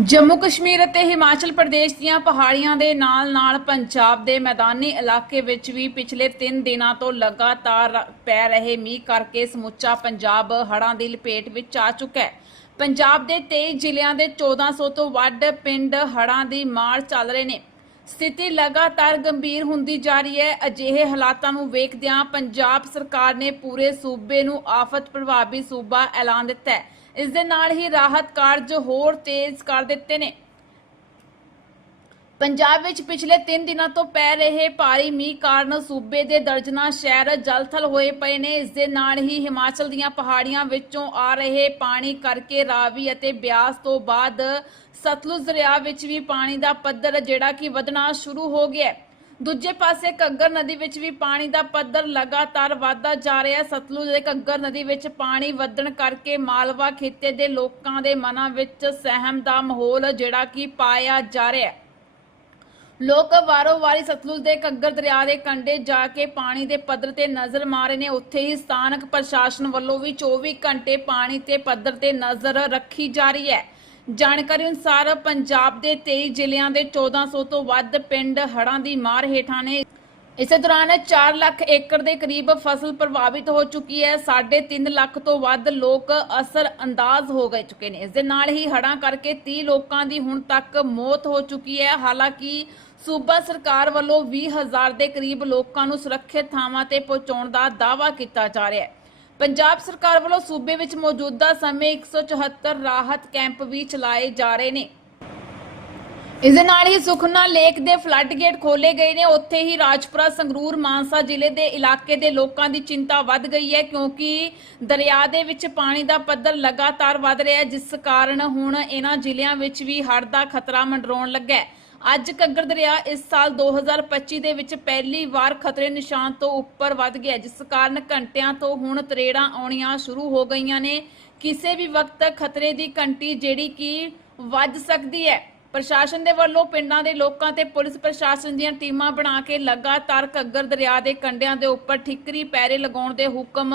ਜੰਮੂ ਕਸ਼ਮੀਰ ਅਤੇ ਹਿਮਾਚਲ ਪ੍ਰਦੇਸ਼ ਦੀਆਂ ਪਹਾੜੀਆਂ ਦੇ ਨਾਲ-ਨਾਲ ਪੰਜਾਬ ਦੇ ਮੈਦਾਨੀ ਇਲਾਕੇ ਵਿੱਚ ਵੀ ਪਿਛਲੇ 3 ਦਿਨਾਂ ਤੋਂ ਲਗਾਤਾਰ ਪੈ ਰਹੇ ਮੀਂਹ ਕਰਕੇ ਸਮੁੱਚਾ ਪੰਜਾਬ ਹੜ੍ਹਾਂ ਦੀ ਲਪੇਟ ਵਿੱਚ ਆ ਚੁੱਕਾ ਹੈ। ਪੰਜਾਬ ਦੇ 23 ਜ਼ਿਲ੍ਹਿਆਂ ਦੇ 1400 ਤੋਂ ਵੱਧ ਪਿੰਡ ਹੜ੍ਹਾਂ ਦੀ ਮਾਰ ਚੱਲ ਰਹੇ ਨੇ। ਸਥਿਤੀ ਲਗਾਤਾਰ ਗੰਭੀਰ ਹੁੰਦੀ ਜਾ ਰਹੀ ਹੈ। ਅਜਿਹੇ ਹਾਲਾਤਾਂ ਨੂੰ ਵੇਖਦਿਆਂ ਪੰਜਾਬ ਸਰਕਾਰ ਨੇ ਪੂਰੇ ਸੂਬੇ ਨੂੰ ਆਫਤ ਪ੍ਰਭਾਵੀ ਸੂਬਾ ਐਲਾਨ ਦਿੱਤਾ ਹੈ। ਇਸ ਦੇ ਨਾਲ ਹੀ ਰਾਹਤ ਕਾਰਜ ਹੋਰ ਤੇਜ਼ ਕਰ ਦਿੱਤੇ ਨੇ। ਪੰਜਾਬ ਵਿੱਚ ਪਿਛਲੇ 3 ਦਿਨਾਂ ਤੋਂ ਪੈ ਰਹੇ ਭਾਰੀ ਮੀਂਹ ਕਾਰਨ ਸੂਬੇ ਦੇ ਦਰਜਨਾ ਸ਼ਹਿਰ ਜਲਥਲ ਹੋਏ ਪਏ ਨੇ। ਇਸ ਦੇ ਨਾਲ ਹੀ ਹਿਮਾਚਲ ਦੀਆਂ ਪਹਾੜੀਆਂ ਵਿੱਚੋਂ ਆ ਰਹੇ ਪਾਣੀ ਕਰਕੇ ਰਾਵੀ ਅਤੇ ਬਿਆਸ ਤੋਂ ਬਾਅਦ ਸਤਲੁਜ ਦਰਿਆ ਵਿੱਚ ਵੀ ਪਾਣੀ ਦਾ ਪੱਧਰ ਜਿਹੜਾ ਕਿ ਵਧਣਾ ਸ਼ੁਰੂ ਹੋ ਗਿਆ ਹੈ। ਦੂਜੇ ਪਾਸੇ ਘੱਗਰ ਨਦੀ ਵਿੱਚ ਵੀ ਪਾਣੀ ਦਾ ਪੱਧਰ ਲਗਾਤਾਰ ਵਧਦਾ ਜਾ ਰਿਹਾ ਹੈ। ਸਤਲੁਜ ਦੇ ਘੱਗਰ ਨਦੀ ਵਿੱਚ ਪਾਣੀ ਵਧਣ ਕਰਕੇ ਮਾਲਵਾ ਖਿੱਤੇ ਦੇ ਲੋਕਾਂ ਦੇ ਮਨਾਂ ਵਿੱਚ ਸਹਿਮ ਦਾ ਮਾਹੌਲ ਜਿਹੜਾ ਕਿ ਪਾਇਆ ਜਾ ਰਿਹਾ ਹੈ। ਲੋਕ ਵਾਰੋ ਵਾਰੀ ਸਤਲੁਜ ਦੇ ਘੱਗਰ ਦਰਿਆ ਦੇ ਕੰਢੇ ਜਾ ਕੇ ਪਾਣੀ ਦੇ ਪੱਧਰ ਤੇ ਨਜ਼ਰ ਮਾਰੇ ਨੇ। ਉੱਥੇ ਹੀ ਸਥਾਨਕ ਪ੍ਰਸ਼ਾਸਨ ਵੱਲੋਂ ਵੀ 24 ਘੰਟੇ ਪਾਣੀ ਤੇ ਪੱਧਰ ਤੇ ਨਜ਼ਰ ਰੱਖੀ ਜਾ ਰਹੀ ਹੈ। ਜਾਣਕਾਰੀ ਅਨੁਸਾਰ ਪੰਜਾਬ ਦੇ 23 ਜ਼ਿਲ੍ਹਿਆਂ ਦੇ 1400 ਤੋਂ ਵੱਧ ਪਿੰਡ ਹੜ੍ਹਾਂ ਦੀ ਮਾਰ ਹੇਠਾਂ ਨੇ। ਇਸੇ ਦੌਰਾਨ 4 ਲੱਖ ਏਕੜ ਦੇ ਕਰੀਬ ਫਸਲ ਪ੍ਰਭਾਵਿਤ ਹੋ ਚੁੱਕੀ ਹੈ। 3.5 ਲੱਖ ਤੋਂ ਵੱਧ ਲੋਕ ਅਸਰ ਅੰਦਾਜ਼ ਹੋ ਗਏ ਚੁੱਕੇ ਨੇ। ਇਸ ਦੇ ਨਾਲ ਹੀ ਹੜ੍ਹਾਂ ਕਰਕੇ 30 ਲੋਕਾਂ ਦੀ ਹੁਣ ਤੱਕ ਮੌਤ ਹੋ ਚੁੱਕੀ ਹੈ। ਹਾਲਾਂਕਿ ਸੂਬਾ ਸਰਕਾਰ ਵੱਲੋਂ 20000 ਦੇ ਕਰੀਬ ਲੋਕਾਂ ਨੂੰ ਸੁਰੱਖਿਅਤ ਥਾਵਾਂ ਤੇ ਪਹੁੰਚਾਉਣ ਦਾ ਦਾਅਵਾ ਕੀਤਾ ਜਾ ਰਿਹਾ ਹੈ। ਪੰਜਾਬ ਸਰਕਾਰ ਵੱਲੋਂ ਸੂਬੇ ਵਿੱਚ ਮੌਜੂਦਾ ਸਮੇਂ 174 ਰਾਹਤ ਕੈਂਪ ਵੀ ਚਲਾਏ ਜਾ ਰਹੇ ਨੇ। ਇਸ ਦੇ ਨਾਲ ਹੀ ਸੁਖਨਾ ਲੇਕ ਦੇ ਫਲੱਡ ਗੇਟ ਖੋਲੇ ਗਏ ਨੇ। ਉੱਥੇ ਹੀ ਰਾਜਪੁਰਾ, ਸੰਗਰੂਰ, ਮਾਨਸਾ ਜ਼ਿਲ੍ਹੇ ਦੇ ਇਲਾਕੇ ਦੇ ਲੋਕਾਂ ਦੀ ਚਿੰਤਾ ਵੱਧ ਗਈ ਹੈ ਕਿਉਂਕਿ ਦਰਿਆ ਦੇ ਵਿੱਚ ਪਾਣੀ ਦਾ ਪੱਧਰ ਲਗਾਤਾਰ ਵੱਧ ਰਿਹਾ ਹੈ, ਜਿਸ ਕਾਰਨ ਹੁਣ ਇਹਨਾਂ ਜ਼ਿਲ੍ਹਿਆਂ ਵਿੱਚ ਵੀ ਹੜ੍ਹ ਦਾ ਖਤਰਾ ਮੰਡਰਾਉਣ ਲੱਗਾ ਹੈ। ਅੱਜ ਘੱਗਰ ਦਰਿਆ ਇਸ ਸਾਲ 2025 ਦੇ ਵਿੱਚ ਪਹਿਲੀ ਵਾਰ ਖਤਰੇ ਨਿਸ਼ਾਨ ਤੋਂ ਉੱਪਰ ਵੱਧ ਗਿਆ ਜਿਸ ਕਾਰਨ ਘੰਟਿਆਂ ਤੋਂ ਹੁਣ ਤਰੇੜਾਂ ਆਉਣੀਆਂ ਸ਼ੁਰੂ ਹੋ ਗਈਆਂ ਨੇ। ਕਿਸੇ ਵੀ ਵਕਤ ਖਤਰੇ ਦੀ ਘੰਟੀ ਜਿਹੜੀ ਕਿ ਵੱਜ ਸਕਦੀ ਹੈ। ਪ੍ਰਸ਼ਾਸਨ ਦੇ ਵੱਲੋਂ ਪਿੰਡਾਂ ਦੇ ਲੋਕਾਂ ਤੇ ਪੁਲਿਸ ਪ੍ਰਸ਼ਾਸਨ ਦੀਆਂ ਟੀਮਾਂ ਬਣਾ ਕੇ ਲਗਾਤਾਰ ਘੱਗਰ ਦਰਿਆ ਦੇ ਕੰਢਿਆਂ ਦੇ ਉੱਪਰ ਠਿਕਰੀ ਪੈਰੇ ਲਗਾਉਣ ਦੇ ਹੁਕਮ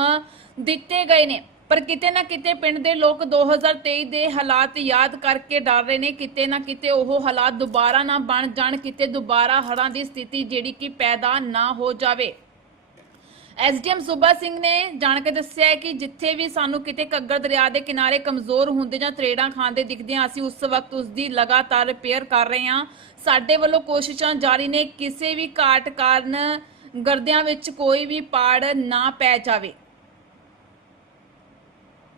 ਦਿੱਤੇ ਗਏ ਨੇ। ਪਰ ਕਿਤੇ ਨਾ ਕਿਤੇ ਪਿੰਡ ਦੇ ਲੋਕ 2023 ਦੇ ਹਾਲਾਤ ਯਾਦ ਕਰਕੇ ਡਰ ਰਹੇ ਨੇ। ਕਿਤੇ ਨਾ ਕਿਤੇ ਉਹ ਹਾਲਾਤ ਦੁਬਾਰਾ ਨਾ ਬਣ ਜਾਣ। ਕਿਤੇ ਦੁਬਾਰਾ ਹੜ੍ਹਾਂ ਦੀ ਸਥਿਤੀ ਜਿਹੜੀ ਕਿ ਪੈਦਾ ਨਾ ਹੋ ਜਾਵੇ। ਐਸਡੀਐਮ ਸੁਬਾ ਸਿੰਘ ਨੇ ਜਾਣ ਕੇ ਦੱਸਿਆ ਕਿ ਜਿੱਥੇ ਵੀ ਸਾਨੂੰ ਕਿਤੇ ਘੱਗਰ ਦਰਿਆ ਦੇ ਕਿਨਾਰੇ ਕਮਜ਼ੋਰ ਹੁੰਦੇ ਜਾਂ ਤਰੇੜਾਂ ਖਾਂਦੇ ਦਿਖਦੇ ਹਾਂ ਅਸੀਂ ਉਸ ਵਕਤ ਉਸ ਦੀ ਲਗਾਤਾਰ ਰਿਪੇਅਰ ਕਰ ਰਹੇ ਹਾਂ। ਸਾਡੇ ਵੱਲੋਂ ਕੋਸ਼ਿਸ਼ਾਂ ਜਾਰੀ ਨੇ। ਕਿਸੇ ਵੀ ਘਾਟ ਕਾਰਨ ਗਰਦਿਆਂ ਵਿੱਚ ਕੋਈ ਵੀ ਪਾੜ ਨਾ ਪੈ ਜਾਵੇ।